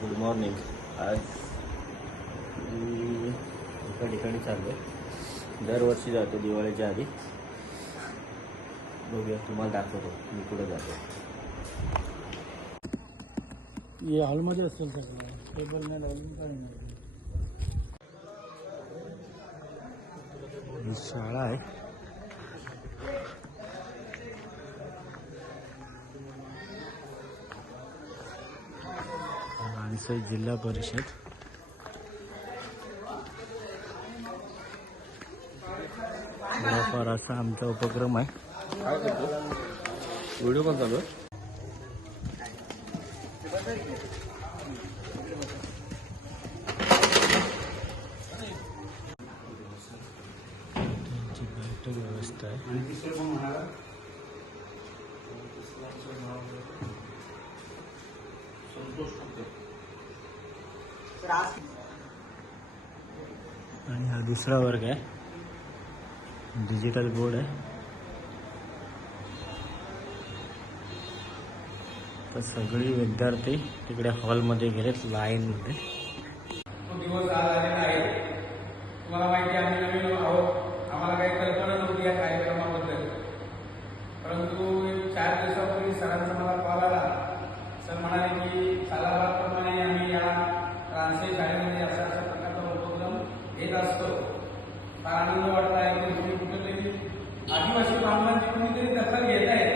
Good morning आज एका ठिकाणी चाललो आहे दरवर्षी जातो दिवाळीच्या आधी. बघूया तुम्हाला दाखवतो. मी कुठे जातो. हॉलमध्ये असेल सगळं. टेबल नाही शाळा आहे. वसई जिल्हा परिषद. फार असा आमचा उपक्रम आहे. व्हिडिओ पण चालू व्यवस्था आहे. त्रास आणि हा दुसरा वर्ग आहे. डिजिटल बोर्ड आहे. तर सगळी विद्यार्थी तिकडे हॉलमध्ये गेलेत लाईनमध्ये आनंद वाटत आहे तुम्ही कुठेतरी आदिवासी बांधवांची कुणीतरी दखल घेत आहे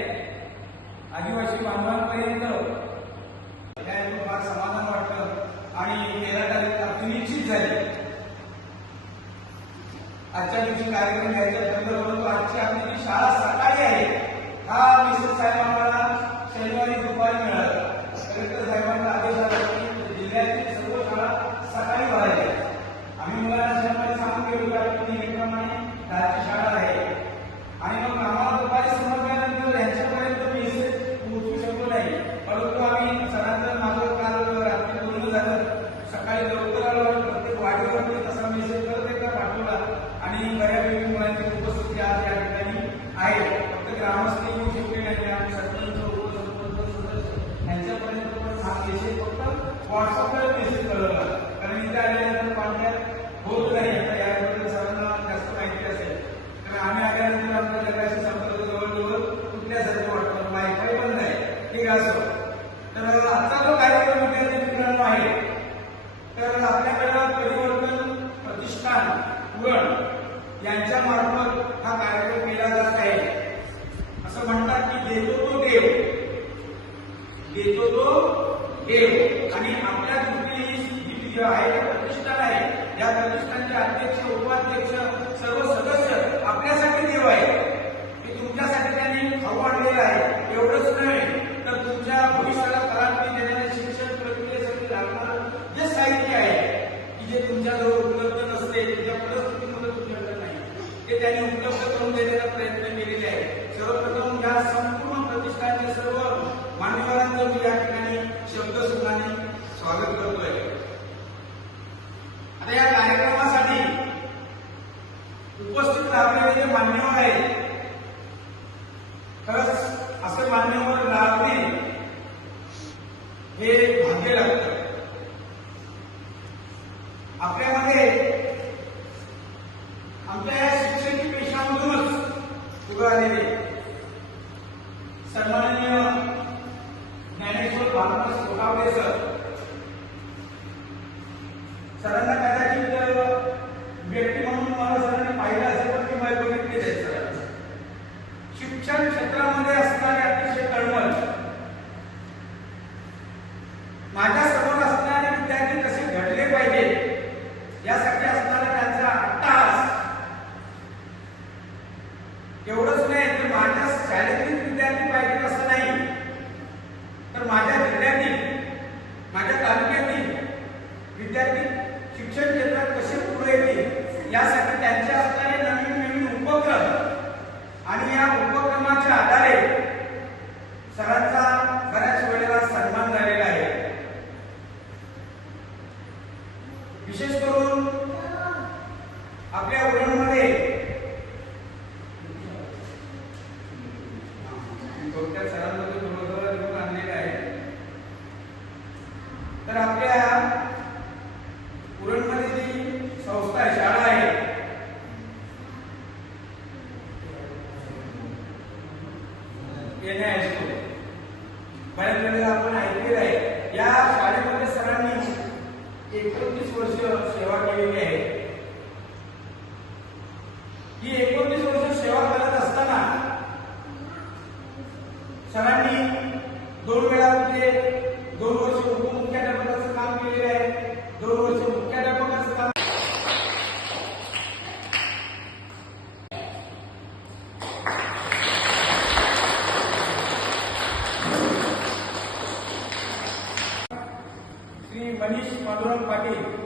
आदिवासी बांधवांपर्यंत. फार समाधान वाटलं आणि तेरा तारीख झाली. आजच्या दिवशी कार्यक्रम घ्यायचा ठरलं परंतु आजची आपली जी शाळा सकाळी आहे हा मिसेस शनिवारी दुपारी मिळाला. कलेक्टर साहेबांना कोई बात नहीं है प्रमाणे त्याची शाळा आहे आणि que te 様です。विशेषकर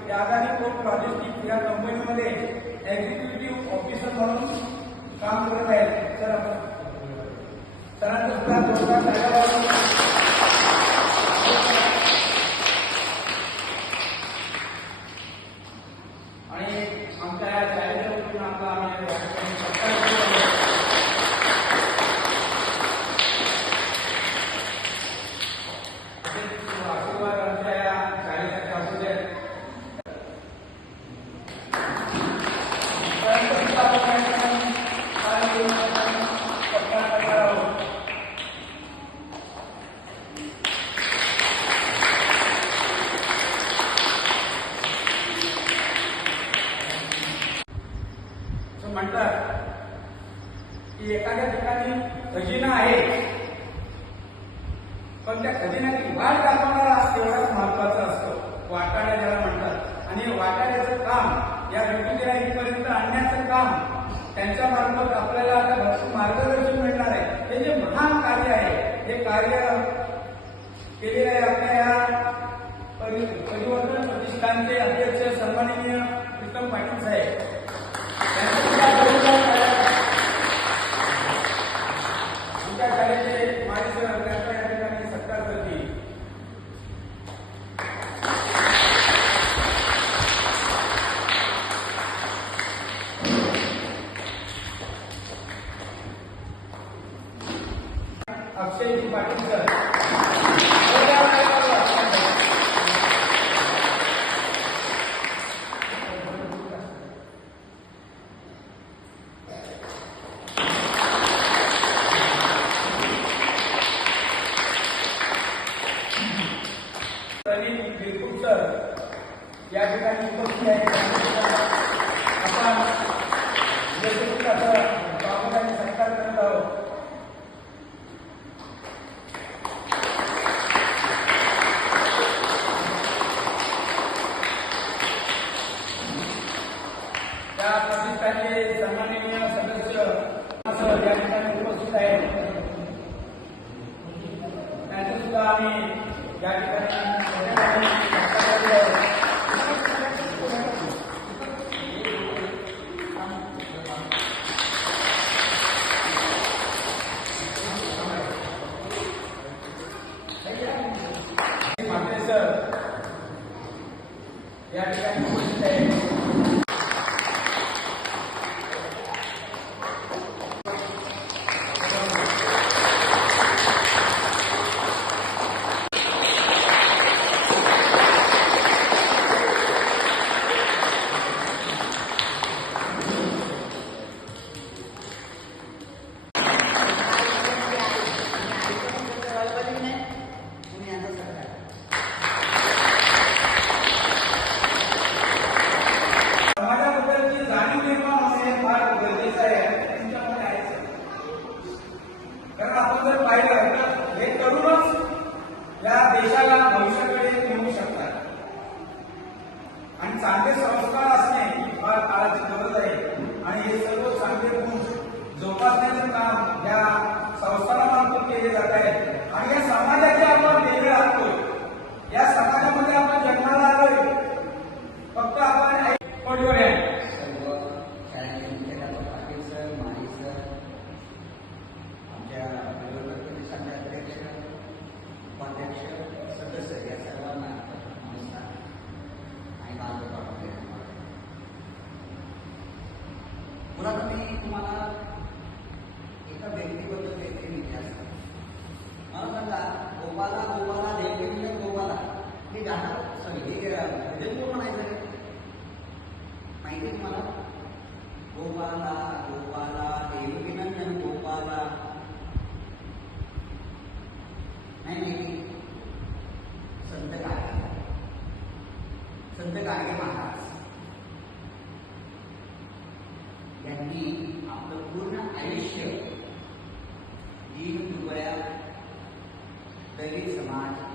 ते आगामी पोर्ट लॉजिस्टिक या कंपनीमध्ये एक्झिक्युटिव्ह ऑफिसर म्हणून काम करत आहेत सर आपण सरांचा सुद्धा Thank you. त्यांनी आपलं पूर्ण आयुष्य जीवन दुबऱ्या दलित समाज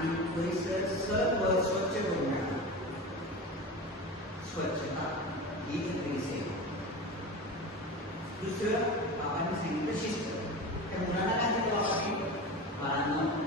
आणि परिसर सर्व स्वच्छ करून टाकला स्वच्छता ही सगळी सेवा दुसरं बाबांनी सांगितलं शिस्त. त्या मुलांना काय सांगितलं. बाबांनी बाळांना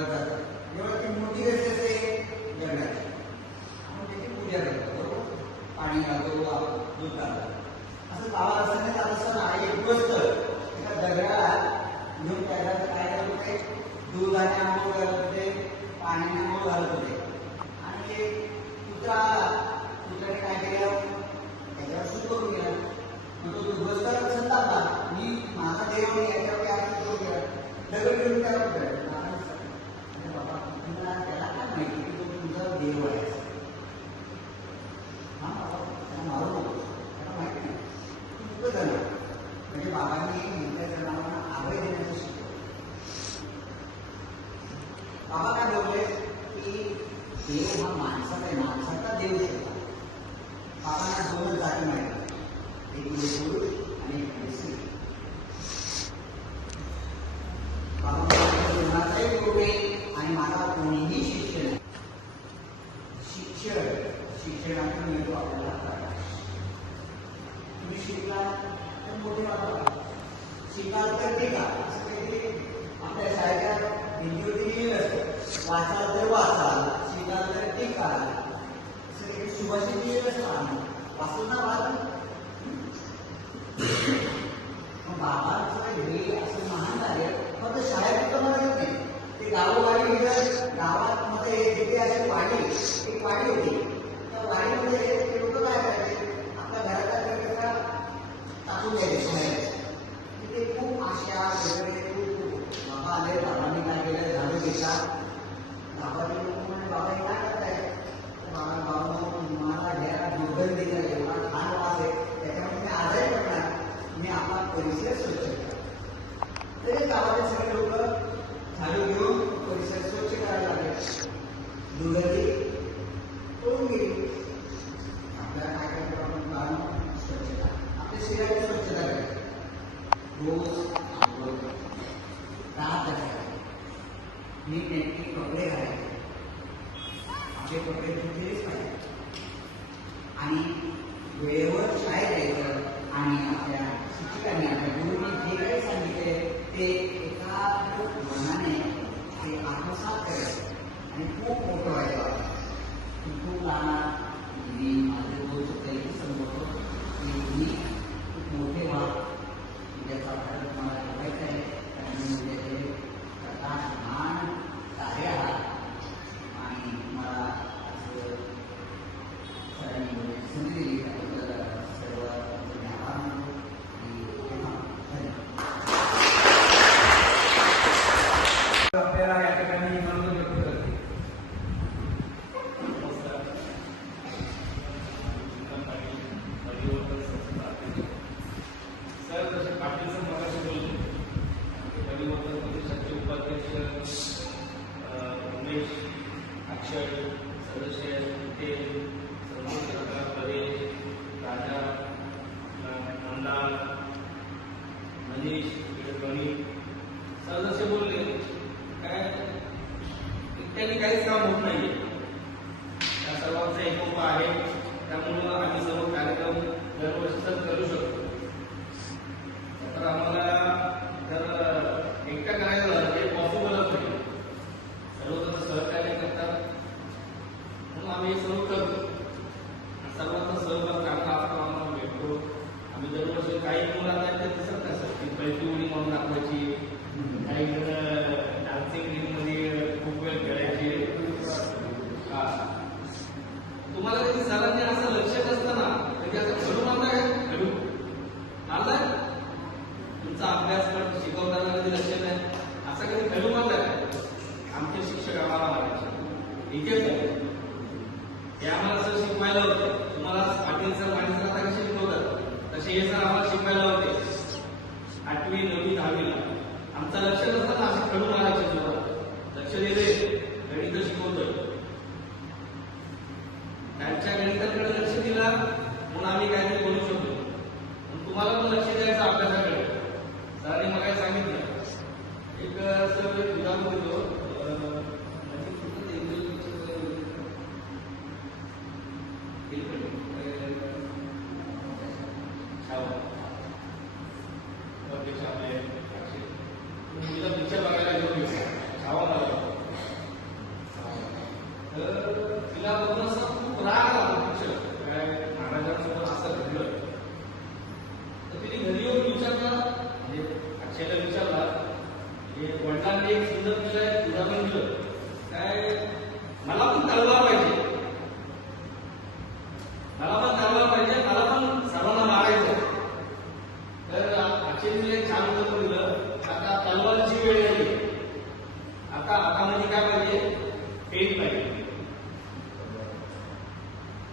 मानलं जातं जेव्हा ती मोठी गरज असे गरणाची आपण त्याची पूजा करतो बरोबर पाणी घालतो दूध घालतो असं गावात असताना जात असताना एक गोष्ट एका दगडाला घेऊन त्याला काय करत होते दूध आणि आंघोळ घालत होते पाणी आंघोळ घालत होते आणि कुत्रा कुत्र्याने काय केलं त्याच्यावर सुरू करून गेला मग तो दुर्गस्तर संतापला मी माझा देव याच्यावर काय दगड हा माणसाने माणसाचा देऊ शकतो पापांना दोन जाती माहिती एक आणि एक म्हणजे आणि मला कोणीही शिक्षण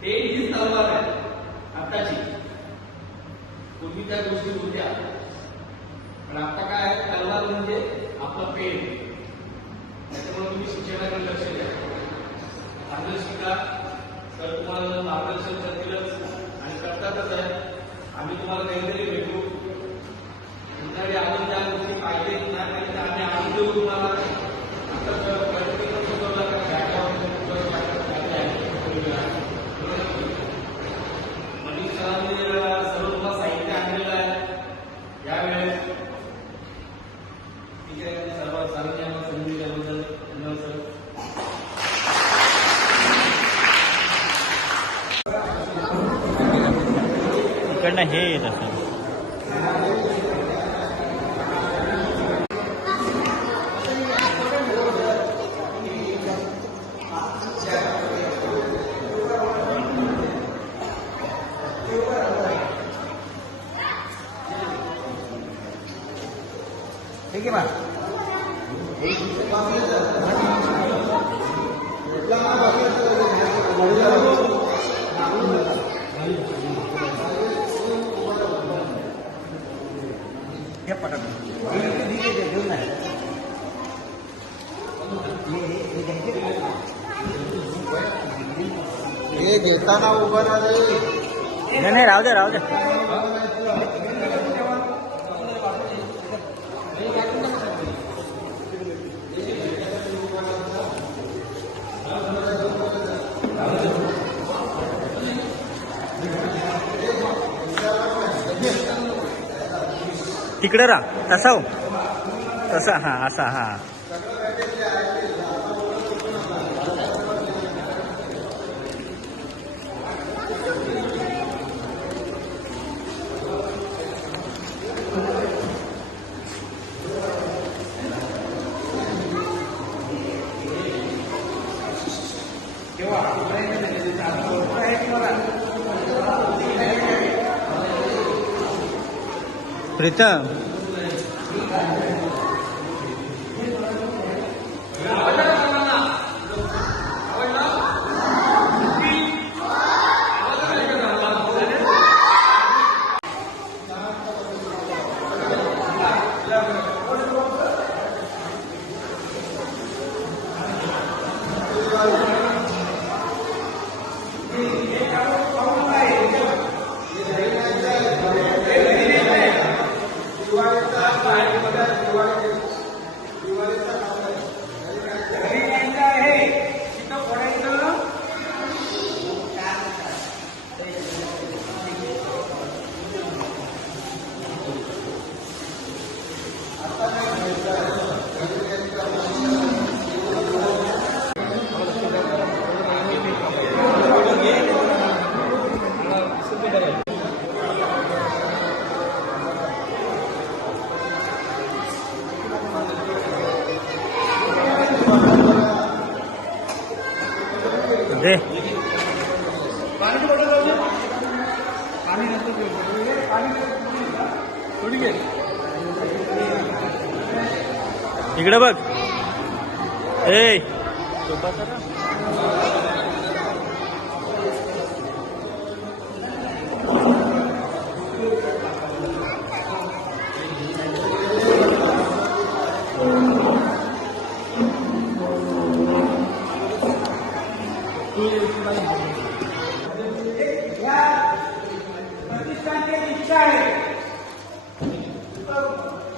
हे हीच तलवार आहे आत्ताची पूर्वी त्या गोष्टी होत्या. पण आता काय आहे तलवार म्हणजे आपला पेन त्याच्यामुळे तुम्ही शिक्षणाकडे लक्ष द्या. चांगलं शिका सर तुम्हाला मार्गदर्शन करतीलच आणि करतातच आहे आम्ही तुम्हाला काहीतरी भेटू. तुमच्याकडे आपण त्या गोष्टी पाहिजे नाही आम्ही आम्ही देऊ तुम्हाला. perna reia, assim. तिकडे राहा. तसा हो. तसा हां असा हां. Preta, या प्रतिष्ठानची इच्छा आहे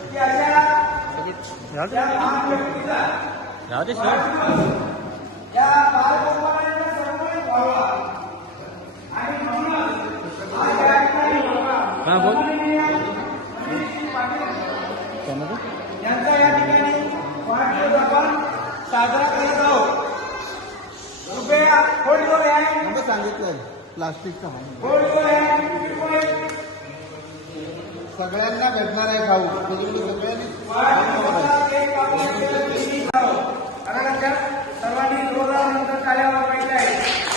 की अशा या या सन्मान व्हावा आणि म्हणूनच आज या ठिकाणी यांचा या ठिकाणी वाढदिवस आपण साजरा करत आहोत. होल्ड करू आहे. सांगितलंय प्लास्टिकचा होल्ड आहे. सगळ्यांना भेटणार आहे खाऊ. सगळ्यांनी सर्वांनी जोरदार नंतर वाजवायच्या आहेत